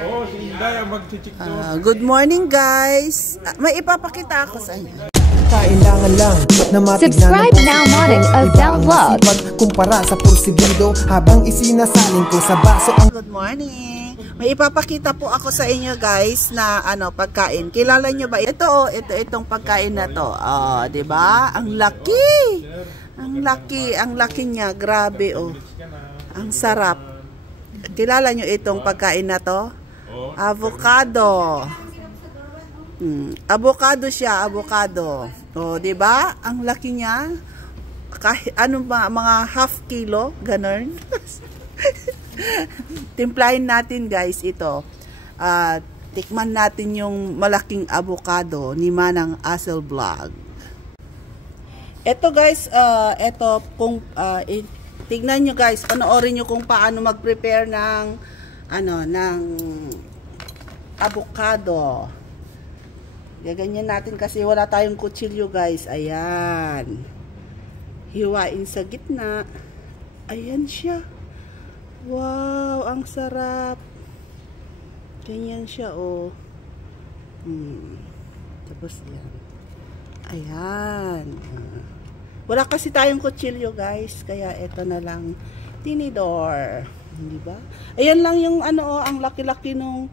Oh, si Inday ang mag-chichik doon. Good morning guys. May ipapakita ako sa inyo. Kailangan lang na matignan subscribe now morning of download kumpara sa porsigido habang isinasalin ko sa baso ang Good morning. May ipapakita po ako sa inyo guys na pagkain. Kilala nyo ba ito? Itong pagkain na to. Oh, 'di ba? Ang laki. Ang laki niya. Grabe oh. Ang sarap. Kilala nyo itong pagkain na to? Avocado. Avocado siya, avocado. O, 'di ba? Ang laki niya. Kahit mga half kilo, ganun. Timplahin natin, guys, ito. Tikman natin yung malaking avocado ni Manang Asel Vlog. Ito, guys, ito kung tignan nyo, guys, panoorin nyo kung paano mag-prepare ng ng avocado. Gaganyan natin kasi wala tayong kutsilyo, guys. Ayan. Hiwain sa gitna. Ayan siya. Wow, ang sarap. Ganyan siya, oh. Tapos yan. Ayan. Wala kasi tayong kutsilyo, guys. Kaya ito na lang. Tinidor. Di ba? Ayan lang yung ang laki-laki nung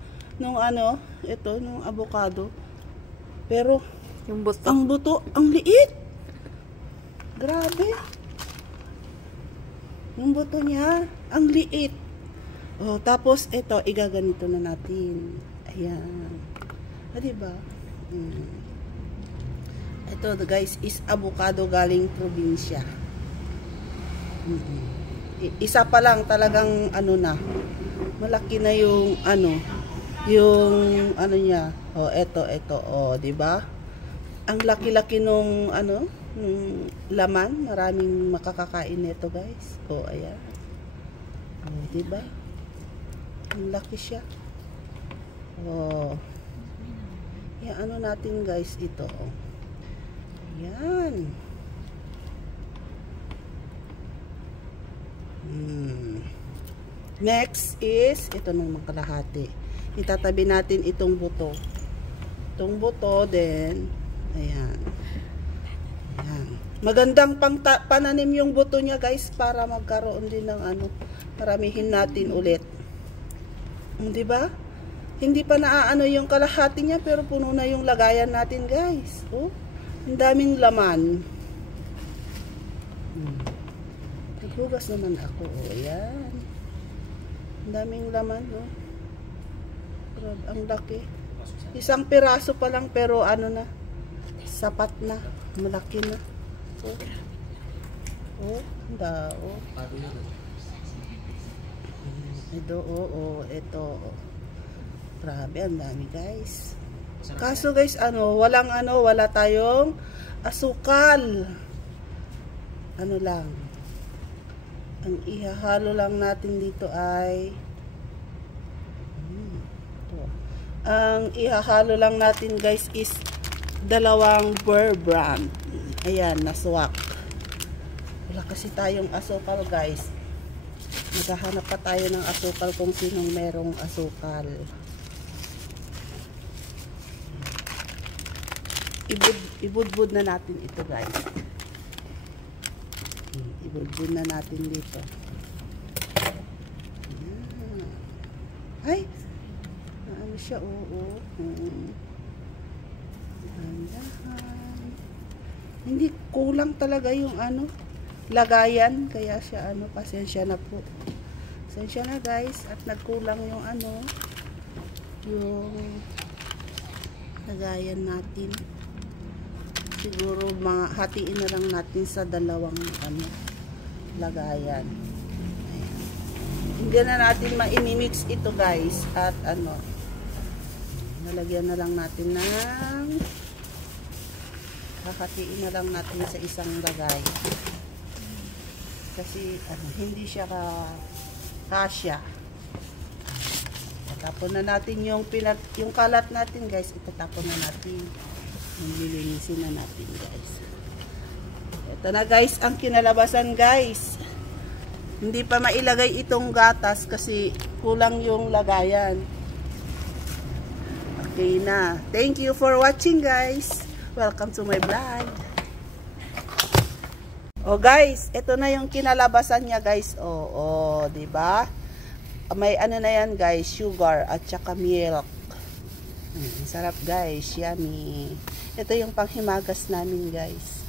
avocado. Pero yung buto, ang liit. Grabe. Yung buto niya, ang liit. Oh, tapos ito, igaganito na natin. Ayan. Diba? Ito, guys, is avocado galing probinsya. Isa pa lang talagang malaki na yung niya. Oh, ito, oh, 'di ba? Ang laki-laki nung laman, maraming makakakain nito, guys. Oh, ayan. Oh, 'di ba? Ang laki siya. Oh. Yan natin, guys, ito. Oh. Yan. Next is ito ng kalahati. Itatabi natin itong buto. Itong buto din. Ayan. Ayan. Magandang pananim yung buto niya, guys, para magkaroon din ng paramihin natin ulit. Di ba? Hindi pa naaano yung kalahati niya pero puno na yung lagayan natin, guys. Oh, ang daming laman. Naghugas naman ako. Oh, ayan. Ang daming laman, oh. Ang laki. Isang piraso pa lang pero sapat na. Malaki na. Oh. Ito. Grabe, ang dami, guys. Kaso, guys, wala tayong asukal. Lang. Ang ihahalo lang natin dito ay ang ihahalo lang natin, guys, is 2 Bear Brand. Ayan, naswak. Wala kasi tayong asukal, guys. Naghahanap pa tayo ng asukal kung sinong merong asukal. Ibudbud na natin ito, guys. Ibudbud na natin dito. Ay! Siya, oo. Hindi kulang talaga yung lagayan, kaya siya pasensya na po. Pasensya na, guys, at nagkulang yung yung lagayan natin. Siguro hatiin na lang natin sa 2 lagayan. Ayan. Hindi na natin ma-mix ito, guys, at nalagyan na lang natin ng hahatiin na lang natin sa isang lagay kasi hindi siya kasya. Tapon na natin yung kalat natin, guys. Itatapon na natin, lilinisin na natin, guys. Ito na, guys, ang kinalabasan, guys. Hindi pa mailagay itong gatas kasi kulang yung lagayan. Okay na. Thank you for watching, guys. Welcome to my vlog. Oh guys, ito na yung kinalabasan niya, guys. Oh, 'di ba? May ano na yan, guys, sugar at saka milk. Sarap, guys. Yummy. Ito yung panghimagas namin, guys.